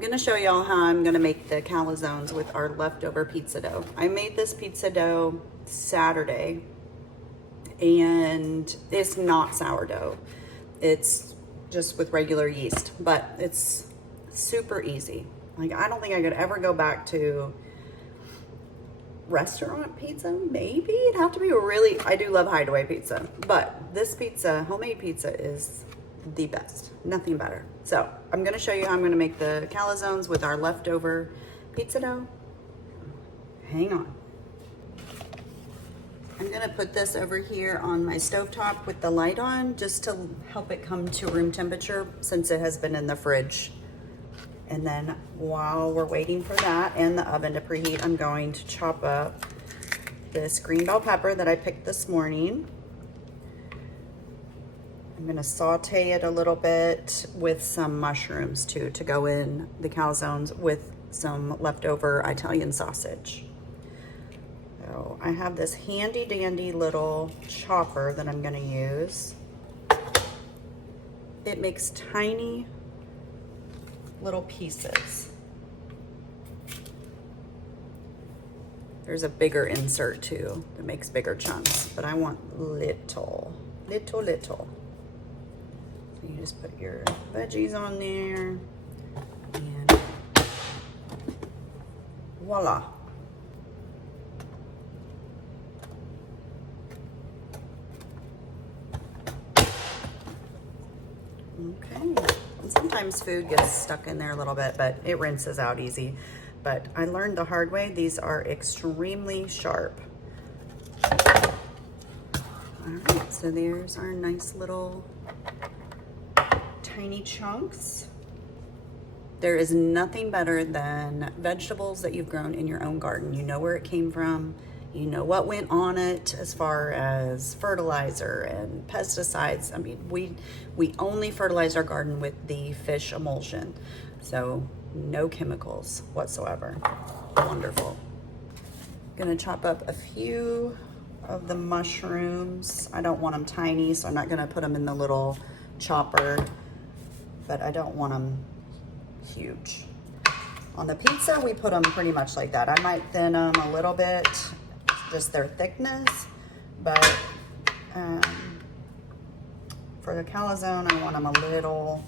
I'm gonna show y'all how I'm gonna make the calzones with our leftover pizza dough. I made this pizza dough Saturday, and it's not sourdough. It's just with regular yeast, but it's super easy. Like, I don't think I could ever go back to restaurant pizza. Maybe it'd have to be really, I do love hideaway pizza, but this pizza, homemade pizza, is the best. Nothing better. So I'm gonna show you how I'm gonna make the calzones with our leftover pizza dough. Hang on. I'm gonna put this over here on my stovetop with the light on, just to help it come to room temperature since it has been in the fridge. And then while we're waiting for that and the oven to preheat, I'm going to chop up this green bell pepper that I picked this morning. I'm gonna saute it a little bit with some mushrooms too, to go in the calzones with some leftover Italian sausage. So I have this handy dandy little chopper that I'm gonna use. It makes tiny little pieces. There's a bigger insert too that makes bigger chunks, but I want little. So you just put your veggies on there and voila. Okay. And sometimes food gets stuck in there a little bit, but it rinses out easy. But I learned the hard way, these are extremely sharp. All right, so there's our nice little tiny chunks. There is nothing better than vegetables that you've grown in your own garden. You know where it came from. You know what went on it as far as fertilizer and pesticides. I mean, we only fertilize our garden with the fish emulsion. So no chemicals whatsoever. Wonderful. Gonna chop up a few of the mushrooms. I don't want them tiny, so I'm not gonna put them in the little chopper, but I don't want them huge. On the pizza, we put them pretty much like that. I might thin them a little bit, just their thickness, but for the calzone, I want them a little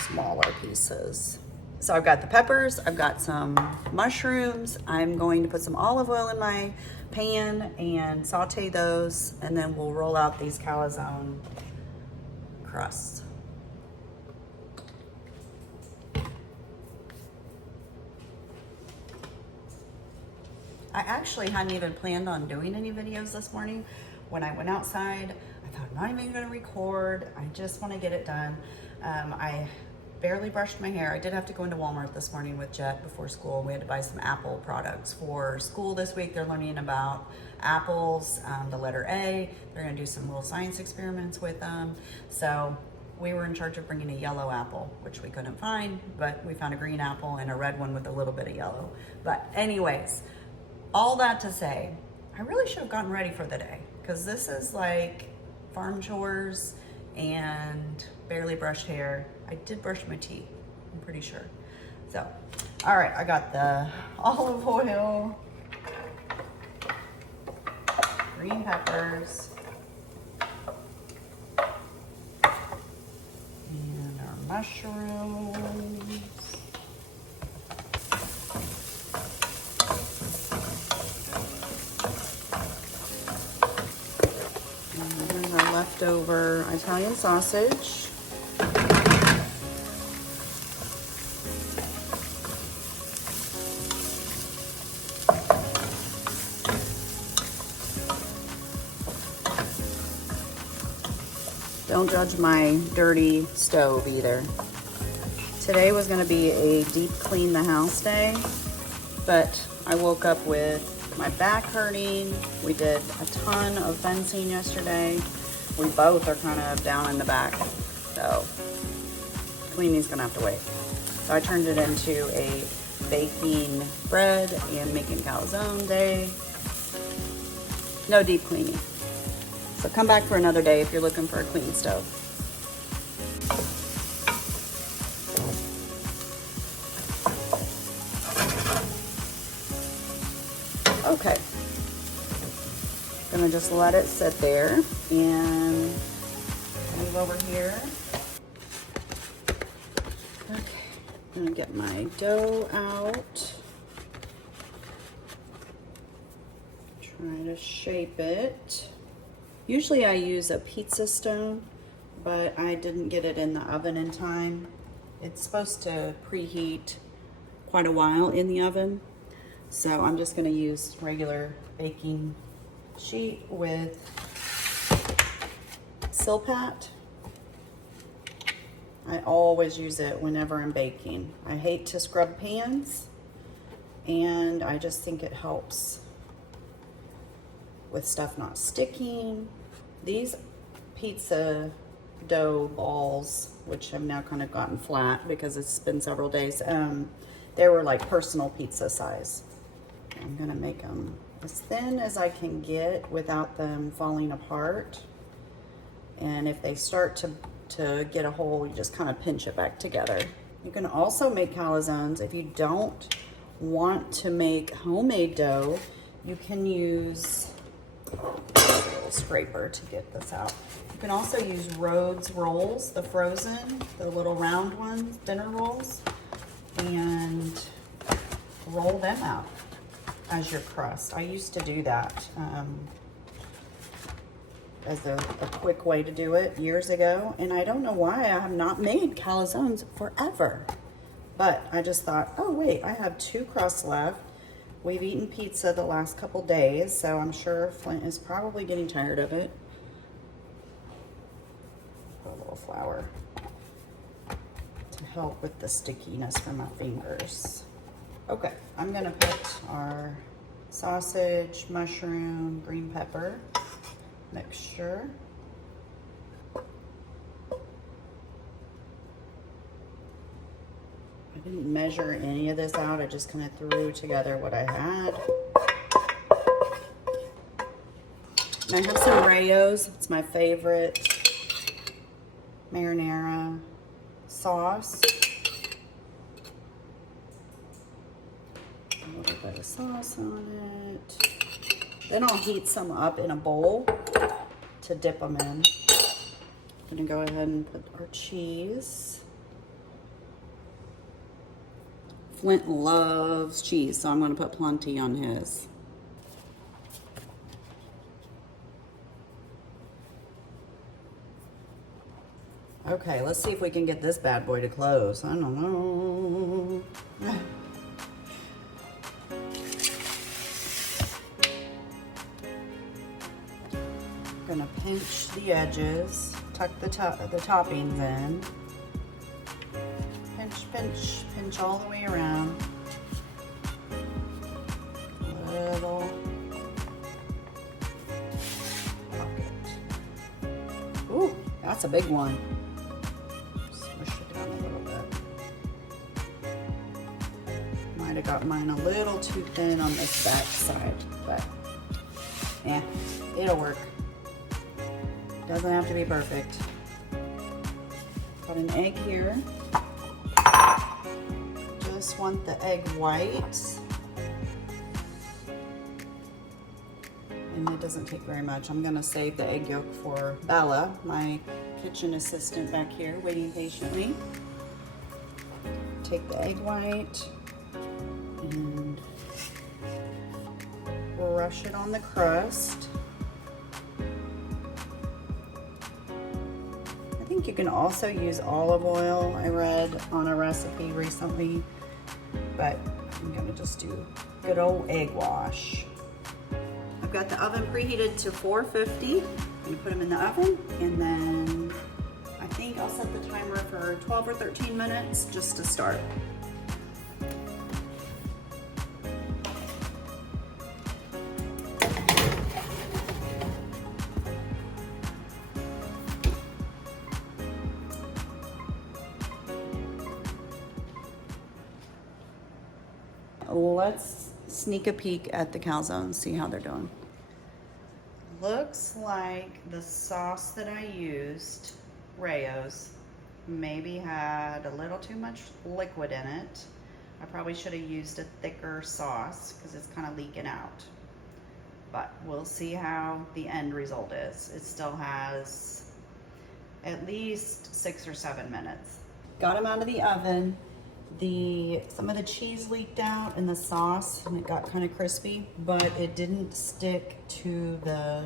smaller pieces. So I've got the peppers, I've got some mushrooms. I'm going to put some olive oil in my pan and saute those, and then we'll roll out these calzone crusts. I actually hadn't even planned on doing any videos this morning. When I went outside, I thought, I'm not even gonna record. I just wanna get it done. I barely brushed my hair. I did have to go into Walmart this morning with Jet before school. We had to buy some Apple products for school this week. They're learning about apples, the letter A. They're gonna do some little science experiments with them. So we were in charge of bringing a yellow apple, which we couldn't find, but we found a green apple and a red one with a little bit of yellow. But anyways, all that to say, I really should have gotten ready for the day, because this is like farm chores and barely brushed hair. I did brush my teeth, I'm pretty sure. So, all right, I got the olive oil, green peppers, and our mushrooms. Leftover Italian sausage. Don't judge my dirty stove either. Today was going to be a deep clean the house day, but I woke up with my back hurting. We did a ton of fencing yesterday. We both are kind of down in the back, so cleaning's gonna have to wait. So I turned it into a baking bread and making calzone day. No deep cleaning. So come back for another day if you're looking for a clean stove. Okay, gonna just let it sit there and move over here. Okay, I'm gonna get my dough out. Try to shape it. Usually I use a pizza stone, but I didn't get it in the oven in time. It's supposed to preheat quite a while in the oven. So I'm just gonna use regular baking sheet with Silpat. I always use it whenever I'm baking. I hate to scrub pans, and I just think it helps with stuff not sticking. These pizza dough balls, which have now kind of gotten flat because it's been several days, they were like personal pizza size. I'm gonna make them as thin as I can get without them falling apart. And if they start to get a hole, you just kind of pinch it back together. You can also make calzones. If you don't want to make homemade dough, you can use a little scraper to get this out. You can also use Rhodes rolls, the frozen, the little round ones, thinner rolls, and roll them out as your crust. I used to do that as a quick way to do it years ago, and I don't know why I have not made calzones forever. But I just thought, oh wait, I have 2 crusts left. We've eaten pizza the last couple days, so I'm sure Flint is probably getting tired of it. Put a little flour to help with the stickiness for my fingers. Okay, I'm gonna put our sausage, mushroom, green pepper mixture. I didn't measure any of this out. I just kind of threw together what I had. And I have some Rayos. It's my favorite marinara sauce. A little bit of sauce on it. Then I'll heat some up in a bowl to dip them in. I'm gonna go ahead and put our cheese. Flint loves cheese, so I'm gonna put plenty on his. Okay, let's see if we can get this bad boy to close. I don't know. Gonna pinch the edges, tuck the toppings in. Pinch, pinch, pinch all the way around. Little pocket. Ooh, that's a big one. Smush it down a little bit. Might have got mine a little too thin on this back side, but yeah, it'll work. Doesn't have to be perfect. Got an egg here. Just want the egg white. And it doesn't take very much. I'm gonna save the egg yolk for Bella, my kitchen assistant back here, waiting patiently. Take the egg white and brush it on the crust. I think you can also use olive oil. I read on a recipe recently, but I'm gonna just do good old egg wash. I've got the oven preheated to 450. I'm gonna put them in the oven, and then I think I'll set the timer for 12 or 13 minutes just to start. Let's sneak a peek at the calzones, see how they're doing. Looks like the sauce that I used, Rayo's, maybe had a little too much liquid in it. I probably should have used a thicker sauce because it's kind of leaking out. but we'll see how the end result is. It still has at least 6 or 7 minutes. Got them out of the oven. Some of the cheese leaked out in the sauce and it got kind of crispy, but it didn't stick to the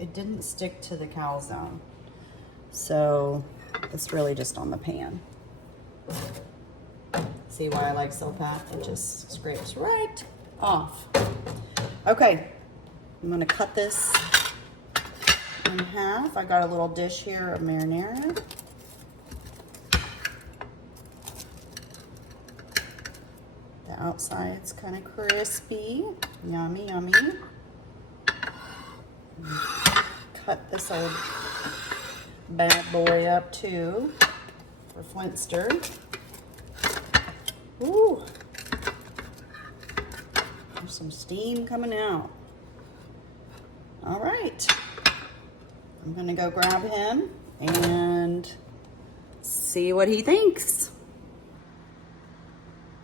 calzone. So it's really just on the pan. See why I like Silpat? It just scrapes right off. Okay, I'm gonna cut this in half. I got a little dish here of marinara. The outside's kind of crispy. Yummy, yummy. Cut this old bad boy up too for Flintster. Ooh. There's some steam coming out. All right. I'm gonna go grab him and see what he thinks.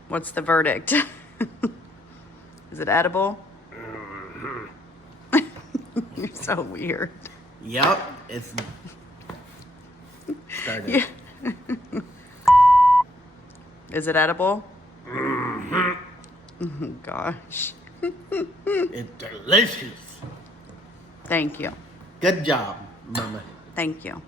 What's the verdict? Is it edible? You're so weird. Yep, it's started. Yeah. Is it edible? Oh, gosh. It's delicious. Thank you. Good job, Mama. Thank you.